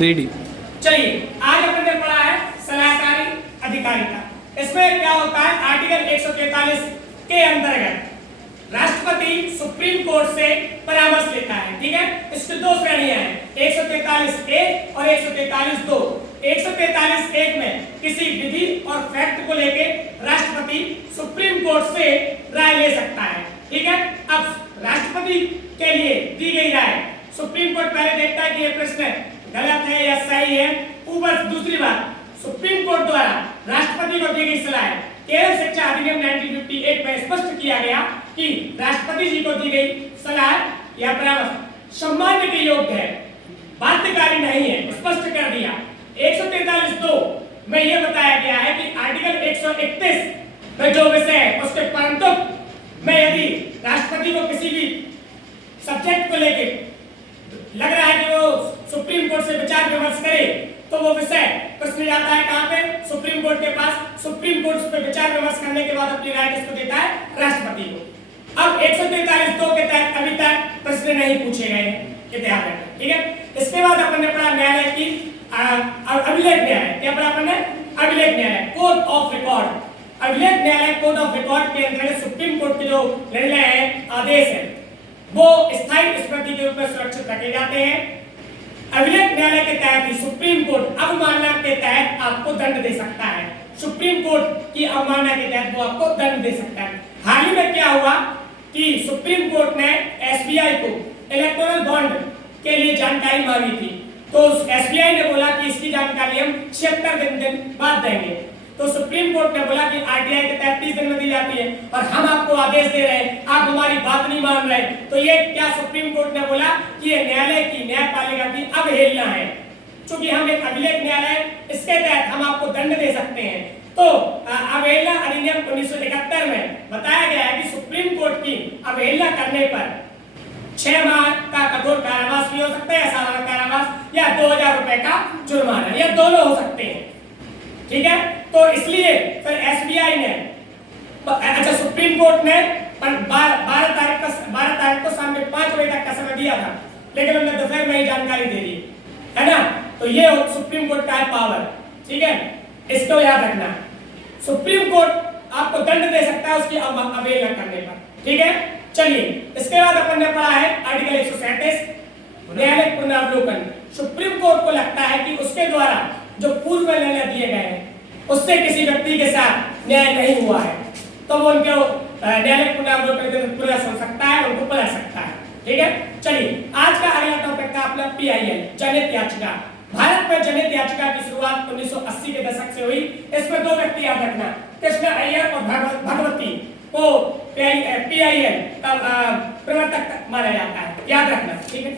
Ready. चलिए आज अपन ने पढ़ा है सलाहकारी अधिकारिता। इसमें क्या होता है, आर्टिकल 143 के अंतर्गत राष्ट्रपति सुप्रीम कोर्ट से परामर्श लेता है। ठीक है, इसकी दो श्रेणियां हैं, 143(a) और 143(2). 143(1) में किसी विधि और फैक्ट को लेके राष्ट्रपति सुप्रीम कोर्ट से राय ले सकता है। ठीक है, अब राष्ट्रपति के लिए दी गई राय सुप्रीम कोर्ट पहले देखता है कि ये प्रश्न गलत है या सही है। ऊपर दूसरी बात, सुप्रीम कोर्ट द्वारा राष्ट्रपति को दी गई सलाह केवल शिक्षा अधिनियम 1958 में स्पष्ट किया गया कि राष्ट्रपति जी को दी गई सलाह या परामर्श सम्मान के योग्य है, बाध्यकारी नहीं है, स्पष्ट कर दिया। 143(2) में यह बताया गया है कि आर्टिकल 131 में जो विषय है उसके परंतु में यदि राष्ट्रपति को किसी भी सब्जेक्ट को लेके लग रहा है कि वो सुप्रीम कोर्ट से विचार विमर्श करे तो वो विषय प्रश्न जाता है कहां पे, सुप्रीम कोर्ट के पास। सुप्रीम कोर्ट उस पर विचार विमर्श करने के बाद अपनी राय किसको देता है, राष्ट्रपति को। अब 143(2) के तहत अभी तक प्रश्न नहीं पूछे गए हैं, ये ध्यान रखना। ठीक है, इसके बाद अपन ने पढ़ा न्यायालय की अभिलेख न्यायालय। क्या पढ़ा अपन ने, अभिलेख न्यायालय, कोड ऑफ रिकॉर्ड। अभिलेख न्यायालय कोड ऑफ रिकॉर्ड के अंतर्गत सुप्रीम कोर्ट के जो निर्णय है, आदेश है, वो स्थायी स्मृति के रूप में सुरक्षित रखे जाते हैं। अभिलेख न्यायालय के तहत ही सुप्रीम कोर्ट अवमानना के तहत आपको दंड दे सकता है। सुप्रीम कोर्ट की अवमानना के तहत वो आपको दंड दे सकता है। हाल ही में क्या हुआ कि सुप्रीम कोर्ट ने एसबीआई को इलेक्टोरल बॉन्ड के लिए जानकारी मांगी थी, तो एसबीआई ने बोला कि इसकी जानकारी हम 76 दिन बाद देंगे। तो सुप्रीम कोर्ट ने बोला कि आरटीआई के तहत 30 दिन में दी जाती है और हम आपको आदेश दे रहे हैं, आप हमारी बात नहीं मान रहे। तो ये क्या सुप्रीम कोर्ट ने बोला कि ये न्यायालय की, न्यायपालिका की अवहेलना है। क्योंकि हम एक अभिलेख न्यायालय, इसके तहत हम आपको दंड दे सकते हैं। तो अवहेलना अधिनियम 1971 में बताया गया है कि सुप्रीम कोर्ट की अवहेलना करने पर 6 माह का कठोर कारावास भी हो सकता है, सालाना कारावास या 2000 रुपए का जुर्माना, या दोनों हो सकते हैं। ठीक है, तो इसलिए फिर एसबीआई ने, अच्छा सुप्रीम कोर्ट ने 12 तारीख को शाम में 5 बजे तक का समय दिया था, लेकिन उन्होंने दोपहर में ही जानकारी दे दी है ना। तो ये सुप्रीम कोर्ट का है पावर। ठीक है, इसको याद रखना, सुप्रीम कोर्ट आपको दंड दे सकता है उसकी अवहेलना करने पर। ठीक है, चलिए इसके बाद अपन ने पढ़ा है आर्टिकल 137 न्यायालयिक पुनरावलोकन। सुप्रीम कोर्ट को लगता है कि उसके द्वारा जो पूर्व में निर्णय दिए गए हैं उससे किसी व्यक्ति के साथ न्याय नहीं हुआ है, तो वो उनको न्यायालयिक पुनरावलोकन के पुनः सुन सकता है, उनको पढ़ सकता है। ठीक है, चलिए आज का अगला टॉपिक था अपना पीआईएल, जनहित याचिका। भारत में जनहित याचिका की शुरुआत 1980 के दशक से हुई। इसमें 2 व्यक्ति याद रखना, कृष्ण अय्यर और भगवती को पीआईएल का प्रवर्तक माना जाता है, याद रखना। ठीक है।